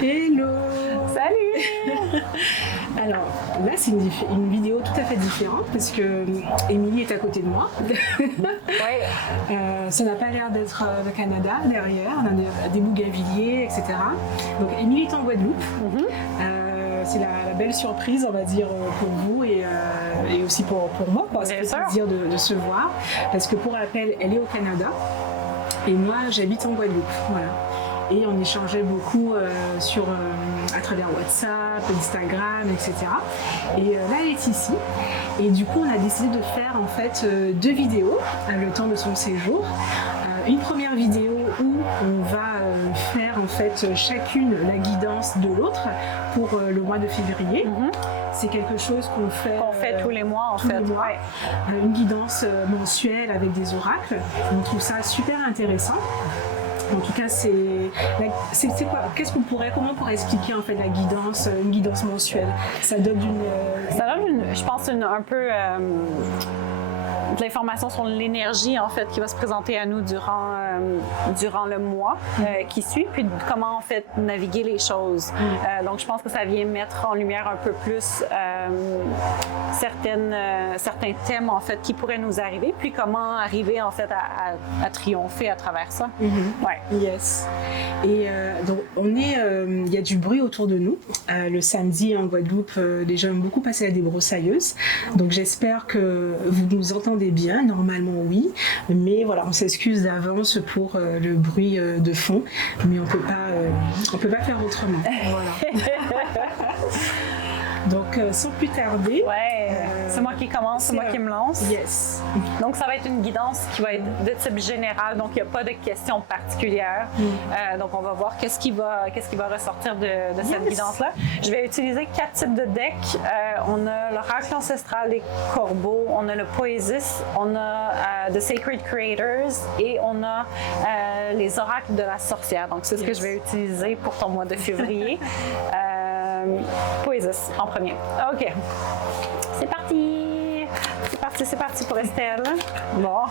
Hello. Salut. Alors là c'est une vidéo tout à fait différente parce que Émilie est à côté de moi. Oui. Ça n'a pas l'air d'être le Canada derrière, on a des bougainvilliers, etc. Donc Émilie est en Guadeloupe. C'est la belle surprise, on va dire, pour vous et aussi pour moi, parce que c'est plaisir de se voir. Parce que pour rappel, elle est au Canada et moi j'habite en Guadeloupe. Voilà. Et on échangeait beaucoup à travers WhatsApp, Instagram, etc. Et là, elle est ici. Et du coup, on a décidé de faire en fait 2 vidéos le temps de son séjour. Une première vidéo où on va faire en fait chacune la guidance de l'autre pour le mois de février. C'est quelque chose qu'on fait tous les mois en fait. Ouais. Une guidance mensuelle avec des oracles. On trouve ça super intéressant. En tout cas, c'est quoi? Comment on pourrait expliquer en fait la guidance, une guidance mensuelle? Ça donne je pense, un peu de l'information sur l'énergie en fait qui va se présenter à nous durant le mois qui suit, puis comment en fait naviguer les choses. Donc je pense que ça vient mettre en lumière un peu plus certains thèmes en fait qui pourraient nous arriver, puis comment arriver en fait à triompher à travers ça. Ouais. Yes. Et donc il y a du bruit autour de nous. Le samedi en Guadeloupe, les gens aiment beaucoup passer à des broussailleuses. Donc j'espère que vous nous entendez bien. Normalement oui, mais voilà, on s'excuse d'avance pour le bruit de fond, mais on peut pas faire autrement. Voilà. Donc, sans plus tarder... c'est moi qui commence, c'est moi qui me lance. Yes. Donc, ça va être une guidance qui va être de type général, donc il n'y a pas de questions particulières. Donc, on va voir qu'est-ce qui va ressortir de cette guidance-là. Je vais utiliser 4 types de decks. On a l'oracle ancestral des corbeaux, on a le Poésis, on a The Sacred Creators et on a les oracles de la sorcière. Donc, c'est ce que je vais utiliser pour ton mois de février. Poésis en premier. OK. C'est parti. C'est parti pour Estelle. Bon.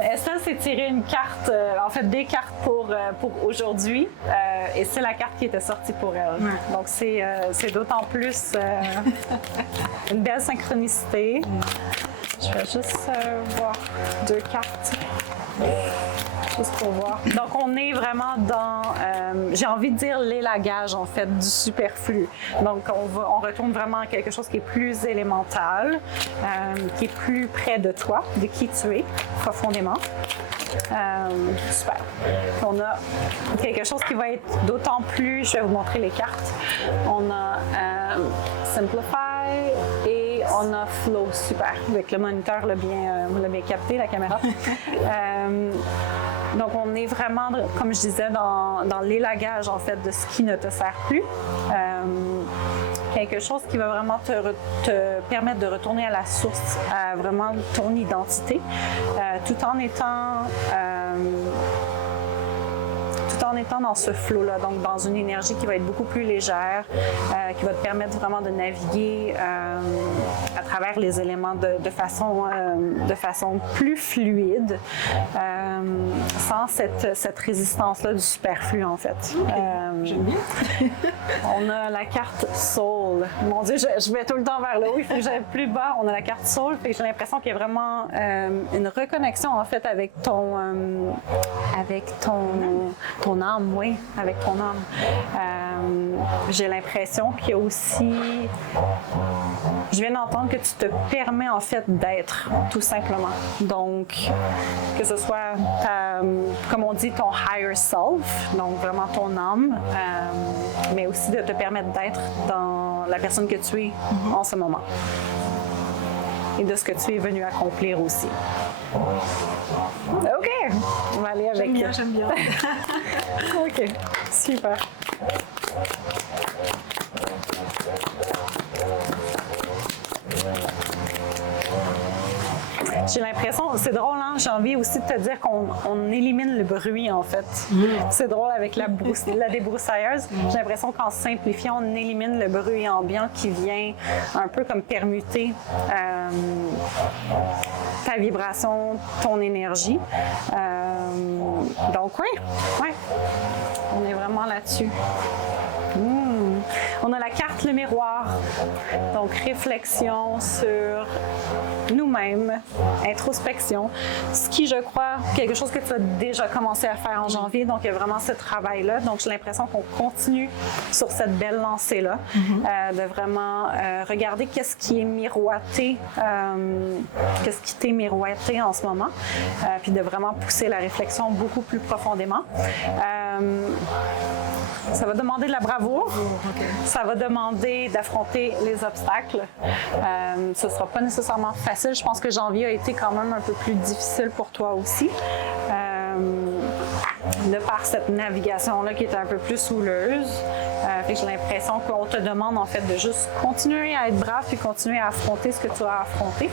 Estelle s'est tiré une carte, en fait des cartes pour aujourd'hui. Et c'est la carte qui était sortie pour elle. Donc c'est d'autant plus une belle synchronicité. Je vais juste voir 2 cartes. Juste pour voir. Donc, on est vraiment dans, j'ai envie de dire, l'élagage, en fait, du superflu. Donc, on retourne vraiment à quelque chose qui est plus élémental, qui est plus près de toi, de qui tu es, profondément. Super. On a quelque chose qui va être d'autant plus, je vais vous montrer les cartes. On a Simplify et on a Flow. Super. Avec le moniteur, vous l'avez capté, la caméra. Donc, on est vraiment, comme je disais, dans l'élagage, en fait, de ce qui ne te sert plus. Quelque chose qui va vraiment te permettre de retourner à la source, à vraiment ton identité, tout en étant dans ce flow-là, donc dans une énergie qui va être beaucoup plus légère, qui va te permettre vraiment de naviguer à travers les éléments de façon plus fluide, sans cette résistance-là du superflu, en fait. J'aime bien. On a la carte Soul. Mon Dieu, je vais tout le temps vers le haut, il faut que j'aille plus bas. On a la carte Soul, et j'ai l'impression qu'il y a vraiment une reconnexion, en fait, avec ton âme, oui, avec ton âme. J'ai l'impression qu'il y a aussi... Je viens d'entendre que tu te permets, en fait, d'être, tout simplement. Donc, que ce soit, comme on dit, ton higher self, donc vraiment ton âme, mais aussi de te permettre d'être dans la personne que tu es en ce moment. Et de ce que tu es venu accomplir aussi. OK! On va aller avec... J'aime bien. OK, super. J'ai l'impression, c'est drôle, hein? J'ai envie aussi de te dire qu'on élimine le bruit, en fait. C'est drôle avec la débroussailleuse. J'ai l'impression qu'en simplifiant, on élimine le bruit ambiant qui vient un peu comme permuter ta vibration, ton énergie. Donc oui, on est vraiment là-dessus. On a la carte le miroir, donc réflexion sur nous-mêmes, introspection, ce qui, je crois, quelque chose que tu as déjà commencé à faire en janvier, donc il y a vraiment ce travail-là. Donc j'ai l'impression qu'on continue sur cette belle lancée-là, de vraiment regarder qu'est-ce qui est miroité, qu'est-ce qui t'est miroité en ce moment, puis de vraiment pousser la réflexion beaucoup plus profondément. Ça va demander de la bravoure, ça va demander d'affronter les obstacles. Ce ne sera pas nécessairement facile. Je pense que janvier a été quand même un peu plus difficile pour toi aussi. De par cette navigation-là qui était un peu plus houleuse. Fait que j'ai l'impression qu'on te demande en fait de juste continuer à être brave puis continuer à affronter ce que tu as affronté,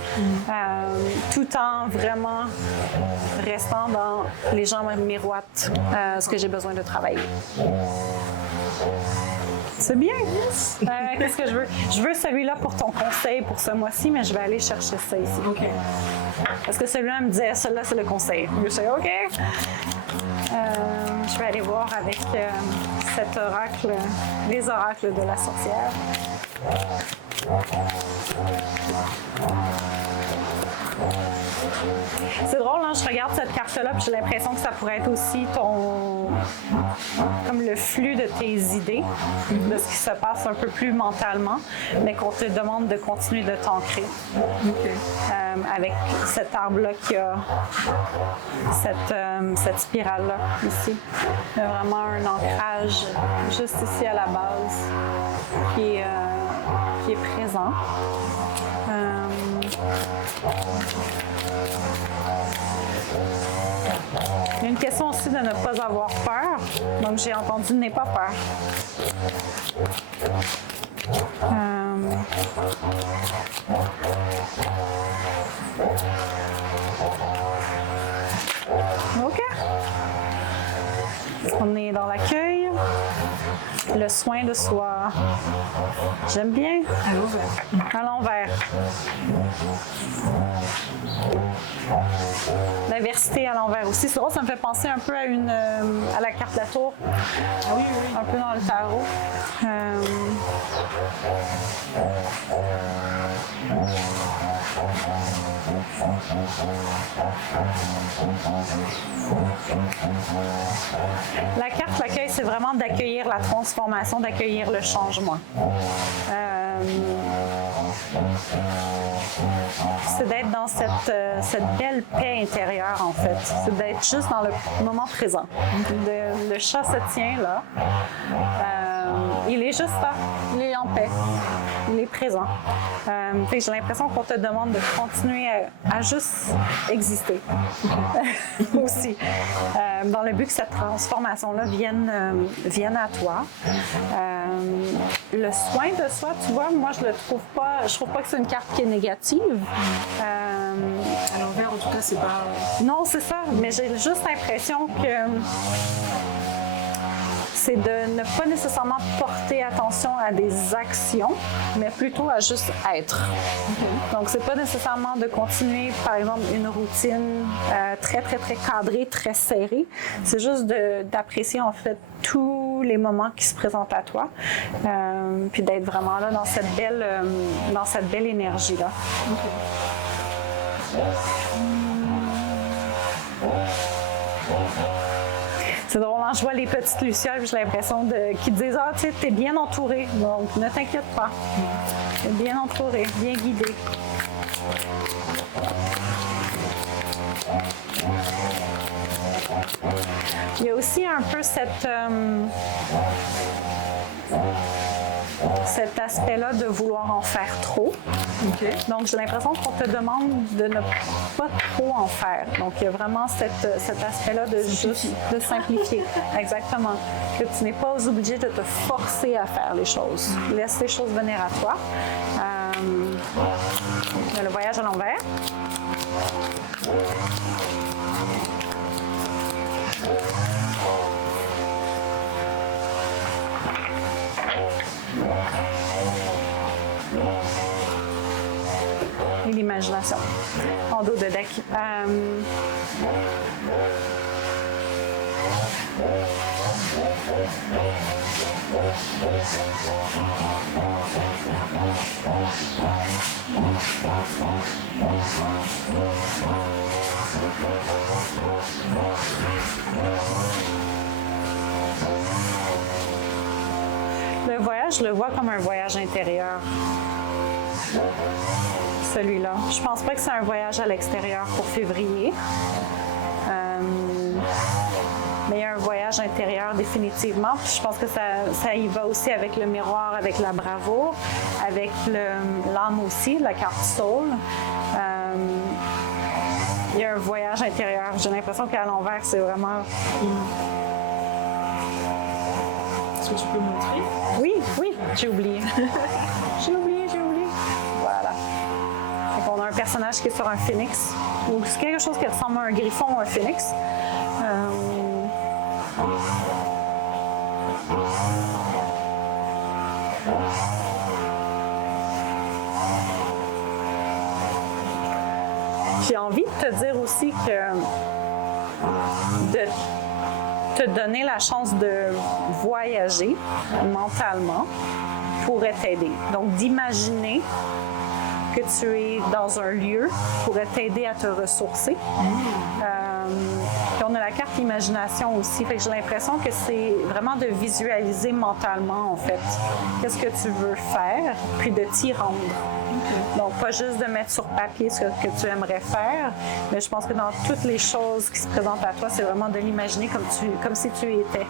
tout en vraiment restant dans les gens miroitent ce que j'ai besoin de travailler. C'est bien. Qu'est-ce que je veux? Je veux celui-là pour ton conseil pour ce mois-ci, mais je vais aller chercher ça ici. OK. Parce que celui-là me disait, celui-là, c'est le conseil. Je sais, OK. Je vais aller voir avec cet oracle, les oracles de la sorcière. C'est drôle, hein? Je regarde cette carte-là puis j'ai l'impression que ça pourrait être aussi comme le flux de tes idées, de ce qui se passe un peu plus mentalement, mais qu'on te demande de continuer de t'ancrer. Avec cet arbre-là qui a cette spirale-là ici. Il y a vraiment un ancrage juste ici à la base qui est présent. Il y a une question aussi de ne pas avoir peur. Donc, j'ai entendu « n'aie pas peur ». OK. On est dans l'accueil. Le soin de soi. J'aime bien. À l'envers. À l'envers. L'inversité à l'envers aussi. C'est drôle, ça me fait penser un peu à la carte de la tour. Ah oui, oui. Un peu dans le tarot. La carte l'accueil, c'est vraiment d'accueillir la transformation, d'accueillir le changement. C'est d'être dans cette belle paix intérieure, en fait. C'est d'être juste dans le moment présent. Le chat se tient là. Il est juste là. Il est en paix. Il est présent. Fait que j'ai l'impression qu'on te demande de continuer à juste exister. Aussi. Dans le but que cette transformation-là vienne à toi. Le soin de soi, tu vois, moi je trouve pas que c'est une carte qui est négative. À l'envers, en tout cas, c'est pas... Non, c'est ça, mais j'ai juste l'impression que c'est de ne pas nécessairement porter attention à des actions, mais plutôt à juste être. Donc, c'est pas nécessairement de continuer, par exemple, une routine très, très, très cadrée, très serrée. C'est juste d'apprécier, en fait, tous les moments qui se présentent à toi, puis d'être vraiment là dans cette belle énergie-là. C'est drôle, hein? Je vois les petites lucioles, j'ai l'impression qu'ils disent « Ah, tu sais, t'es bien entouré, donc ne t'inquiète pas. T'es bien entouré, bien guidé. » Il y a aussi un peu cet aspect-là de vouloir en faire trop. Donc, j'ai l'impression qu'on te demande de ne pas trop en faire. Donc, il y a vraiment cet aspect-là de simplifier. Exactement. Que tu n'es pas obligé de te forcer à faire les choses. Laisse les choses venir à toi. Il y a le voyage à l'envers. Et l'imagination. ton dos de deck. Le voyage, je le vois comme un voyage intérieur. Celui-là. Je pense pas que c'est un voyage à l'extérieur pour février. Mais il y a un voyage intérieur définitivement. Puis je pense que ça y va aussi avec le miroir, avec la bravoure, avec l'âme aussi, la carte soul. Il y a un voyage intérieur. J'ai l'impression qu'à l'envers, c'est vraiment... Est-ce que tu peux montrer? Oui, j'ai oublié. J'ai oublié. Voilà. Donc on a un personnage qui est sur un phénix. Donc c'est quelque chose qui ressemble à un griffon ou un phénix. J'ai envie de te dire aussi que de te donner la chance de voyager mentalement pourrait t'aider. Donc d'imaginer que tu es dans un lieu pourrait t'aider à te ressourcer. Puis on a la carte imagination aussi. Fait que j'ai l'impression que c'est vraiment de visualiser mentalement, en fait, qu'est-ce que tu veux faire, puis de t'y rendre. Donc, pas juste de mettre sur papier ce que tu aimerais faire, mais je pense que dans toutes les choses qui se présentent à toi, c'est vraiment de l'imaginer comme si tu y étais.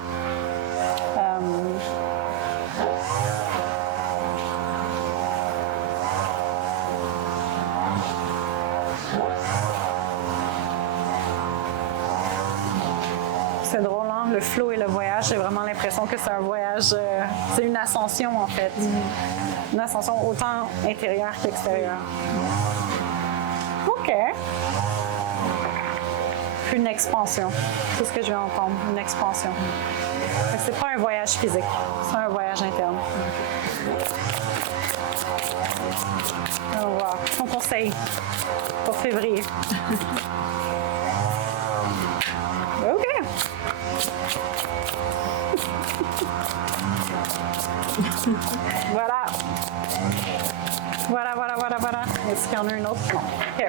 C'est drôle, hein? Le flow et le voyage, j'ai vraiment l'impression que c'est un voyage, c'est une ascension en fait. Une ascension autant intérieure qu'extérieure. OK. Puis une expansion. C'est ce que je vais entendre, une expansion. C'est pas un voyage physique, c'est un voyage interne. On va voir. Ton conseil pour février. OK. Voilà. Est-ce qu'il y en a une autre? Non. OK.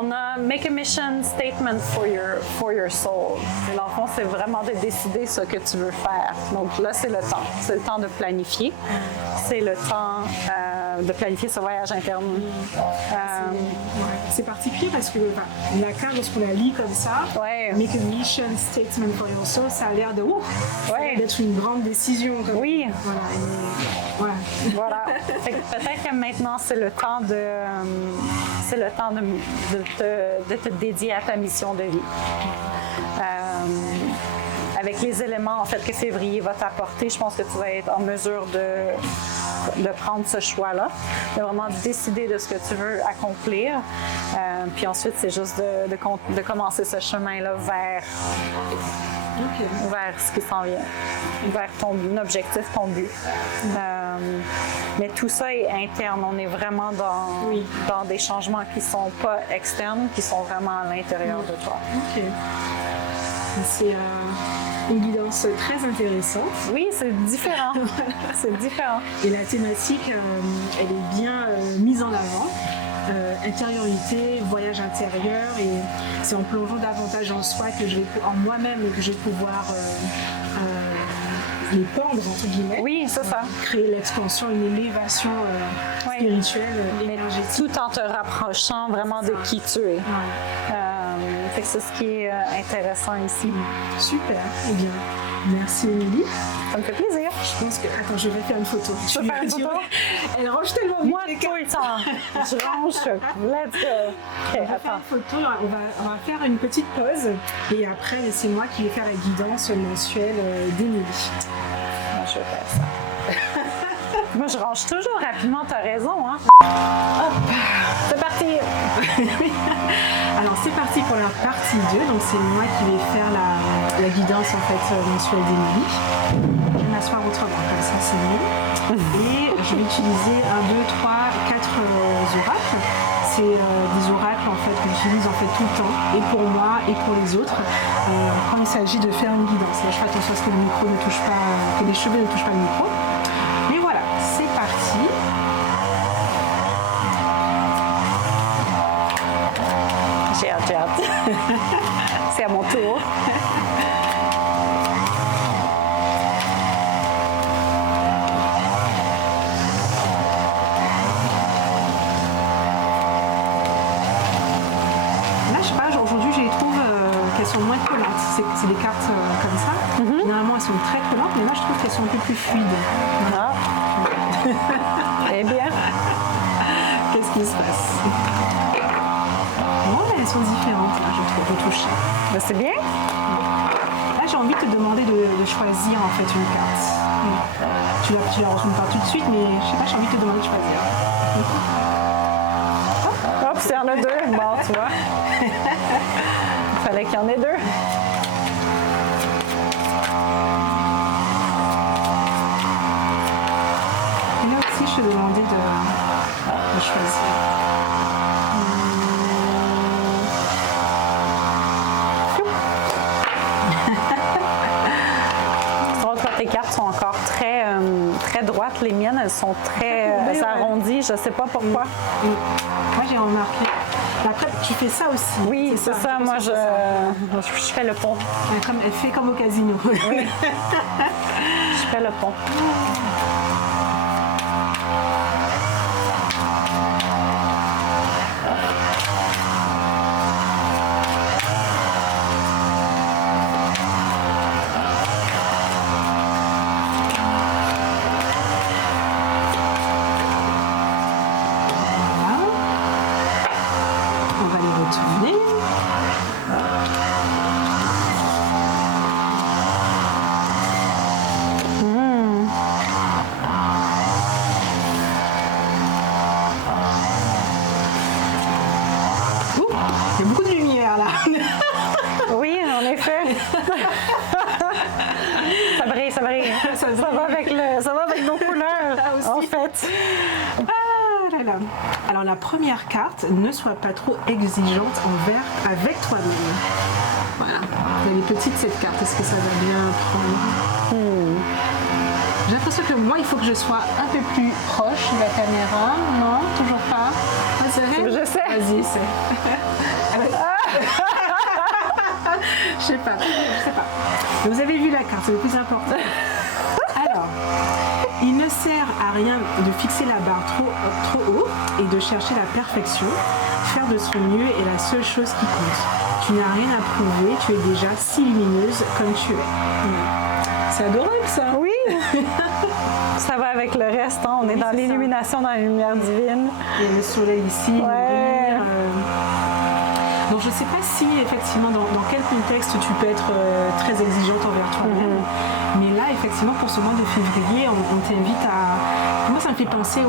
On a Make a Mission Statement for your soul. Et dans le fond, c'est vraiment de décider ce que tu veux faire. Donc là, c'est le temps. C'est le temps de planifier. C'est le temps de planifier ce voyage interne. C'est particulier parce que la carte, lorsqu'on la lit comme ça, Make a Mission Statement for your soul, ça a l'air de d'être une grande décision. Oui. Voilà. Peut-être que maintenant, c'est le temps de te dédier à ta mission de vie. Avec les éléments en fait que février va t'apporter, je pense que tu vas être en mesure de prendre ce choix-là, de vraiment décider de ce que tu veux accomplir. Puis ensuite, c'est juste de commencer ce chemin-là vers ce qui s'en vient, vers ton objectif, ton but. Mais tout ça est interne. On est vraiment dans des changements qui ne sont pas externes, qui sont vraiment à l'intérieur de toi. OK. C'est une guidance très intéressante. Oui, c'est différent. C'est différent. Et la thématique, elle est bien mise en avant. Intériorité, voyage intérieur, et c'est en plongeant davantage en soi en moi-même que je vais pouvoir les pendre, entre guillemets. Oui, c'est ça. Créer l'expansion, une élévation spirituelle, énergétique. Tout en te rapprochant vraiment de qui tu es. Fait que c'est ce qui est intéressant ici. Super. Eh bien, merci Émilie. Ça me fait plaisir. Je pense que... Attends, je vais faire une photo. Tu veux faire une photo? Elle range tellement vite. Moi, tout le temps. Je range. Let's go. Okay, on va faire une photo. On va faire une petite pause. Et après, c'est moi qui vais faire la guidance mensuelle d'Émilie. Je vais faire ça. Moi, je range toujours rapidement. T'as raison, hein? Hop! C'est parti! Alors, c'est parti pour la partie 2. Donc, c'est moi qui vais faire la guidance en fait mensuelle d'Émilie. Je vais m'asseoir autrement, comme ça, c'est mieux. Et je vais utiliser 1, 2, 3, 4 oracles. c'est des oracles en fait que j'utilise en fait tout le temps, et pour moi et pour les autres, quand il s'agit de faire une guidance. Là, je fais attention à ce que le micro ne touche pas, que les cheveux ne touchent pas le micro. Mais voilà, c'est parti. J'ai hâte. C'est à mon tour. Aujourd'hui, je les trouve qu'elles sont moins collantes. C'est des cartes comme ça. Généralement, elles sont très collantes, mais moi, je trouve qu'elles sont un peu plus fluides. Ah. Eh bien. Qu'est-ce qui se passe? Bon, elles sont différentes, là, je trouve, de toucher. Ben, c'est bien. Là, j'ai envie de te demander de choisir en fait une carte. Tu la reçois pas tout de suite, mais je sais pas, j'ai envie de te demander de choisir. Hop, s'il y en a deux, bon, tu vois. Il fallait qu'il y en ait deux. Et là aussi, je te demandais de choisir. Tes cartes sont encore très droites. Les miennes, elles sont très arrondies. Je ne sais pas pourquoi. Oui. Moi, j'ai remarqué. Après, tu fais ça aussi. Oui, c'est ça. Moi, je fais le pont. Elle fait comme au casino. Oui. Je fais le pont. Il y a beaucoup de lumière là. Oui, en effet. Ça brille. Ça va avec nos couleurs, en fait. Ah là là. Alors la première carte, ne sois pas trop exigeante avec toi-même. Voilà. Elle est petite cette carte, est-ce que ça va bien prendre? J'ai l'impression que moi, il faut que je sois un peu plus proche de la caméra. Non, toujours pas. Je sais. Vas-y, c'est. Je sais pas. Mais vous avez vu la carte, c'est le plus important. Alors, il ne sert à rien de fixer la barre trop haut et de chercher la perfection. Faire de son mieux est la seule chose qui compte. Tu n'as rien à prouver, tu es déjà si lumineuse comme tu es. C'est adorable ça. Oui. Ça va avec le reste, hein. On est dans l'illumination, dans la lumière divine. Il y a le soleil ici. Ouais. Donc je ne sais pas si effectivement dans quel contexte tu peux être très exigeante envers toi-même. Mais là effectivement pour ce mois de février on t'invite à... Moi ça me fait penser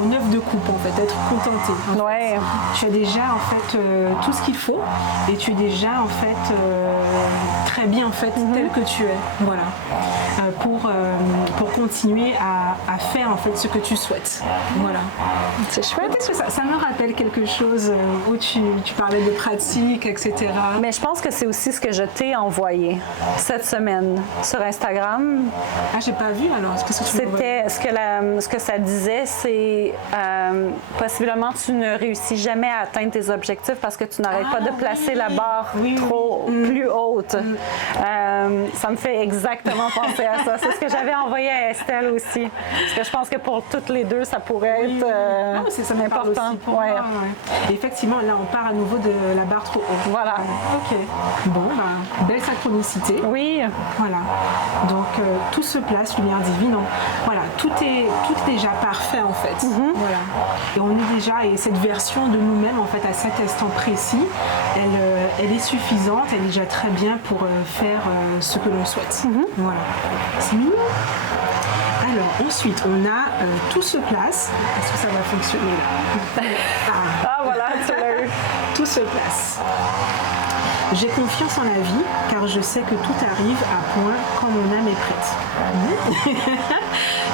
au 9 de coupe en fait, être contentée. Ouais. Tu as déjà en fait tout ce qu'il faut et tu es déjà en fait très bien en fait tel que tu es. Voilà. Pour continuer à faire en fait ce que tu souhaites. Voilà. C'est chouette. Peut-être que ça me rappelle quelque chose où tu parlais de pratique, etc. Mais je pense que c'est aussi ce que je t'ai envoyé cette semaine sur Instagram. Ah, j'ai pas vu alors. Qu'est-ce que tu C'était ce que ça disait, c'est possiblement tu ne réussis jamais à atteindre tes objectifs parce que tu n'arrêtes pas de placer la barre trop plus haute. Ça me fait exactement penser à ça. C'est ce que j'avais envoyé à Estelle aussi. Parce que je pense que pour toutes les deux, ça pourrait être ça important. Aussi pour moi, ouais. Et effectivement, là, on part à nouveau de la barre trop haute. Voilà. Ok. Bon, belle synchronicité. Oui. Voilà. Donc, tout se place, lumière divine. Donc, voilà, tout est déjà parfait, en fait. Voilà. Et on est déjà, et cette version de nous-mêmes, en fait, à cet instant précis, elle est suffisante, elle est déjà très bien pour faire ce que l'on souhaite. Voilà. C'est mignon. Alors, ensuite, on a tout se place. Est-ce que ça va fonctionner là? Ah, voilà, tu l'as eu. Tout se place. J'ai confiance en la vie car je sais que tout arrive à point quand mon âme est prête.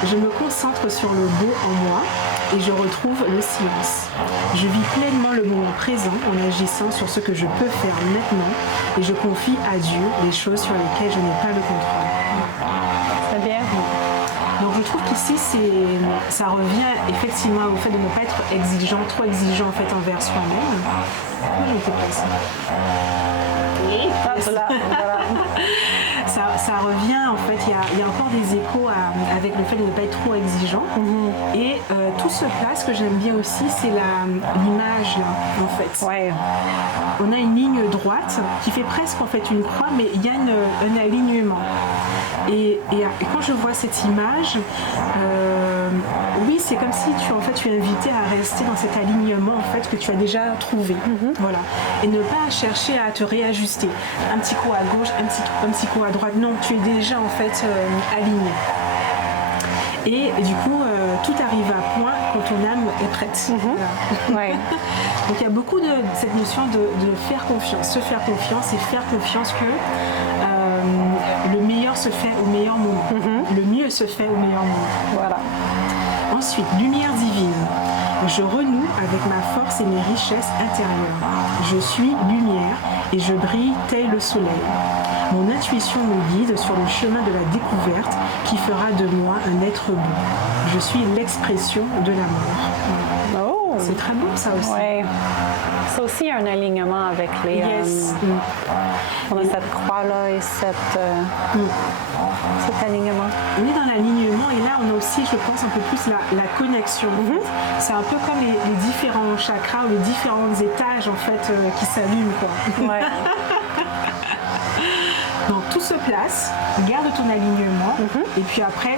Je me concentre sur le beau en moi et je retrouve le silence. Je vis pleinement le moment présent en agissant sur ce que je peux faire maintenant et je confie à Dieu les choses sur lesquelles je n'ai pas le contrôle. C'est bien. Donc je trouve qu'ici, ça revient effectivement au fait de ne pas être exigeant, trop exigeant en fait envers soi-même. Moi, je n'étais pas ici. Oui. Voilà. Ça revient, en fait, il y a encore des échos avec le fait de ne pas être trop exigeant. Et tout se place, ce que j'aime bien aussi, c'est l'image, là, en fait. Ouais. On a une ligne droite qui fait presque, en fait, une croix, mais il y a un alignement. Et quand je vois cette image, oui, c'est comme si tu es invité à rester dans cet alignement, en fait, que tu as déjà trouvé. Voilà. Et ne pas chercher à te réajuster. Un petit coup à gauche, un petit coup à droite. Non, tu es déjà en fait aligné. Et du coup, tout arrive à point quand ton âme est prête. Voilà. Ouais. Donc il y a beaucoup de cette notion de faire confiance, se faire confiance et faire confiance que le meilleur se fait au meilleur moment. Le mieux se fait au meilleur moment. Voilà. Ensuite, lumière divine. Je renoue avec ma force et mes richesses intérieures. Je suis lumière et je brille tel le soleil. Mon intuition me guide sur le chemin de la découverte qui fera de moi un être beau. Je suis l'expression de l'amour. Oh! C'est très beau ça aussi. Ouais. C'est aussi un alignement avec les... Yes. On a cette croix-là et cet alignement. On est dans l'alignement et là on a aussi, je pense, un peu plus la connexion. C'est un peu comme les différents chakras ou les différents étages en fait qui s'allument quoi. Ouais. Donc tout se place, garde ton alignement et puis après,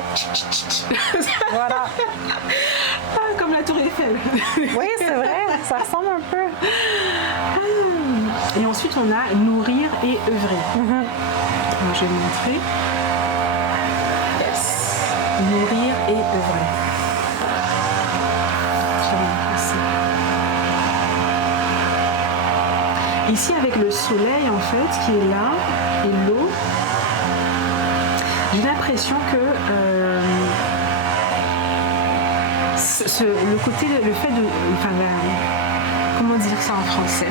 Voilà. comme la tour Eiffel. Oui, c'est vrai, ça ressemble un peu. Et ensuite on a nourrir et œuvrer. Alors, je vais vous montrer. Yes. Nourrir et œuvrer. Je vais vous montrer ici. Ici avec le soleil en fait qui est là et l'eau, j'ai l'impression que le côté, le fait de, enfin, comment dire ça en français,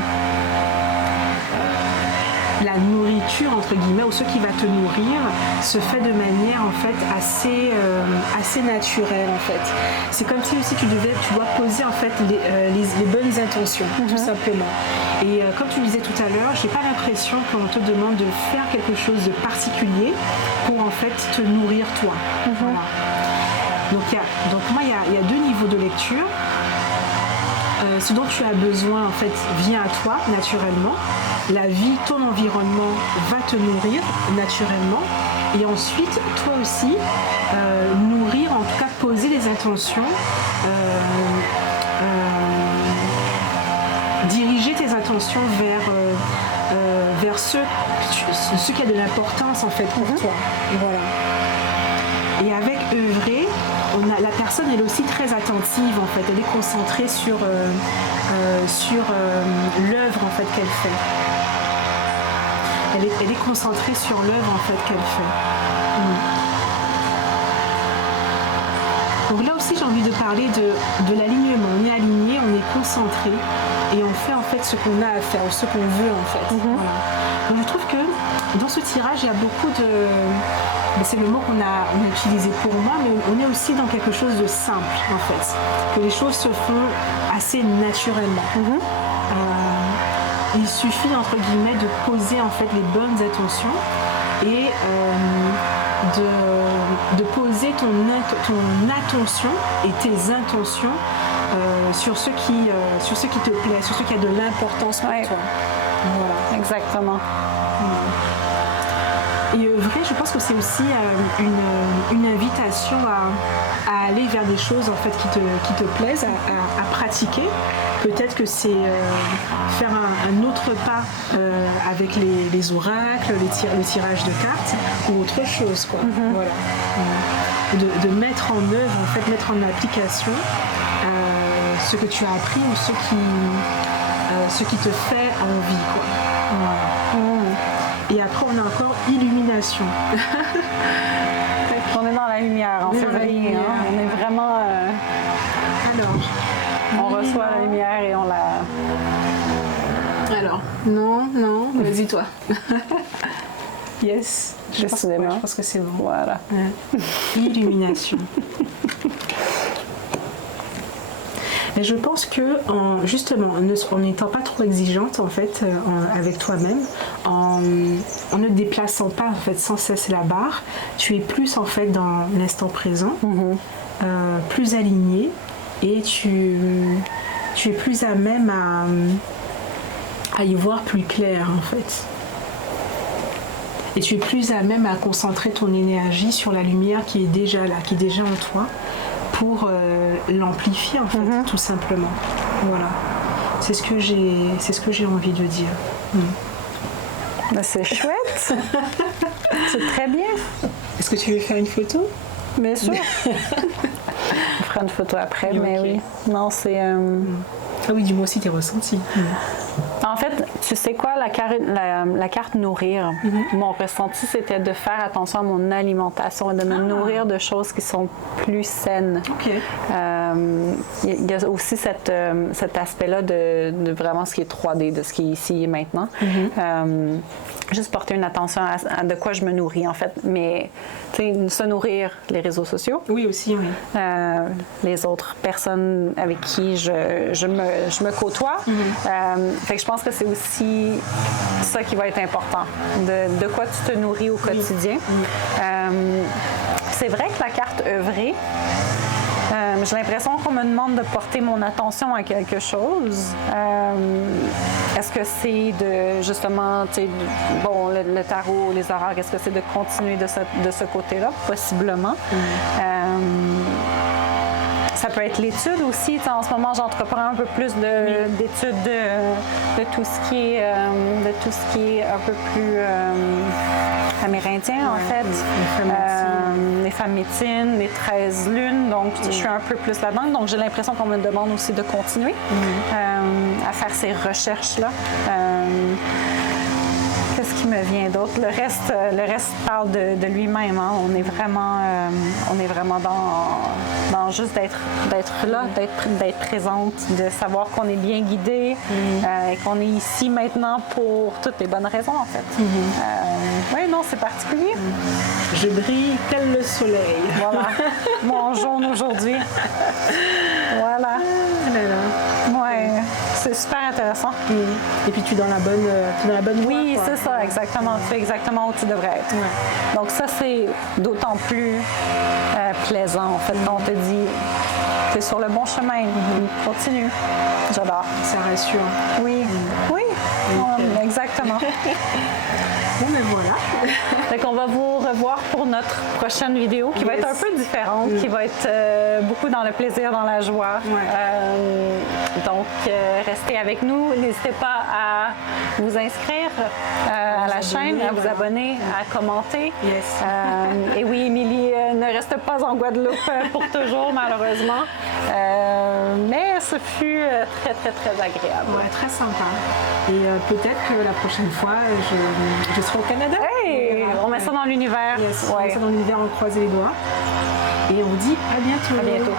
la nourriture entre guillemets ou ce qui va te nourrir se fait de manière en fait assez naturelle en fait. C'est comme si aussi tu dois poser en fait les bonnes intentions tout simplement. Et comme tu disais tout à l'heure, j'ai pas l'impression qu'on te demande de faire quelque chose de particulier pour en fait te nourrir toi. Voilà. Donc moi il y a deux niveaux de lecture. Ce dont tu as besoin en fait vient à toi naturellement. La vie, ton environnement va te nourrir naturellement. Et ensuite, toi aussi, nourrir, en tout cas poser des intentions, diriger tes intentions vers ce qui a de l'importance en fait pour toi. Voilà. Et avec œuvrer, la personne elle est aussi très attentive en fait, elle est concentrée sur l'œuvre en fait qu'elle fait. Elle est concentrée sur l'œuvre en fait qu'elle fait. Donc là aussi j'ai envie de parler de l'alignement. On est aligné, on est concentré et on fait en fait ce qu'on a à faire, ou ce qu'on veut en fait. Voilà. Donc je trouve que dans ce tirage il y a beaucoup de... C'est le mot qu'on a utilisé pour moi, mais on est aussi dans quelque chose de simple en fait. Que les choses se font assez naturellement. Il suffit entre guillemets de poser en fait les bonnes intentions et de poser ton attention et tes intentions sur ce qui te plaît, sur ce qui a de l'importance pour toi. Voilà. Exactement. Et œuvrer, je pense que c'est aussi une invitation à aller vers des choses en fait qui te plaisent, à pratiquer. Peut-être que c'est faire un autre pas avec les oracles, le tirage de cartes ou autre chose, quoi. Voilà. De mettre en œuvre, en fait, mettre en application ce que tu as appris ou ce qui te fait envie, quoi. Voilà. Et après, on a encore illumination. On est dans la lumière, en février. On est vraiment... Alors, On reçoit la lumière et on la... Alors, non, vas-y toi. Yes, je pense que c'est bon. Voilà. Ouais. Illumination. Et je pense que justement, en n'étant pas trop exigeante en fait avec toi-même, en ne déplaçant pas en fait sans cesse la barre, tu es plus en fait dans l'instant présent, plus aligné et tu es plus à même à y voir plus clair en fait. Et tu es plus à même à concentrer ton énergie sur la lumière qui est déjà là, qui est déjà en toi, pour l'amplifier en fait, tout simplement. Voilà. C'est ce que j'ai envie de dire. Ben, c'est chouette. C'est très bien. Est-ce que tu veux faire une photo? Bien sûr. On fera une photo après, mais oui. Non, c'est... Ah oui, dis-moi aussi tes ressentis. En fait, tu sais quoi, la carte nourrir, mon ressenti, c'était de faire attention à mon alimentation et de me nourrir de choses qui sont plus saines. Il y a aussi cet aspect-là de vraiment ce qui est 3D, de ce qui est ici et maintenant. Juste porter une attention à de quoi je me nourris, en fait. Mais, tu sais, se nourrir les réseaux sociaux. Oui, aussi, oui. Les autres personnes avec qui je me côtoie. Fait que je pense que c'est aussi ça qui va être important, de quoi tu te nourris au quotidien. C'est vrai que la carte œuvrée, j'ai l'impression qu'on me demande de porter mon attention à quelque chose. Est-ce que c'est de, justement, tu sais, bon, le tarot, les oracles, est-ce que c'est de continuer de ce côté-là? Possiblement. Ça peut être l'étude aussi. En ce moment, j'entreprends un peu plus d'études de tout ce qui est un peu plus amérindien, en fait. Les femmes médecines, les 13 lunes. Donc, je suis un peu plus là-dedans. Donc, j'ai l'impression qu'on me demande aussi de continuer à faire ces recherches-là. Qu'est-ce qui me vient d'autre? Le reste parle de lui-même. Hein. On est vraiment dans juste d'être là, d'être présente, de savoir qu'on est bien guidé et qu'on est ici maintenant pour toutes les bonnes raisons, en fait. Oui, non, c'est particulier. Je brille tel le soleil. Voilà. Mon jaune aujourd'hui. Voilà. Ouais. C'est super intéressant. Et puis tu es dans la bonne voie. Oui, c'est ça, exactement. Tu fais exactement où tu devrais être. Ouais. Donc ça, c'est d'autant plus plaisant, en fait, quand on te dit tu es sur le bon chemin, continue. J'adore. Ça rassure. Oui, oui, exactement. Bon, mais voilà. Fait qu'on va vous revoir pour notre prochaine vidéo qui va être un peu différente, qui va être beaucoup dans le plaisir, dans la joie. Donc, restez avec nous. N'hésitez pas à vous inscrire à la chaîne, à vous abonner, à commenter. Et oui, Émilie ne reste pas en Guadeloupe pour toujours, malheureusement. Mais ce fut très, très, très agréable. Ouais, très sympa. Et peut-être que la prochaine fois, je serai au Canada. Hey, on met ça dans l'univers. On met ça dans l'univers, on croise les doigts. Et on dit à bientôt. À bientôt.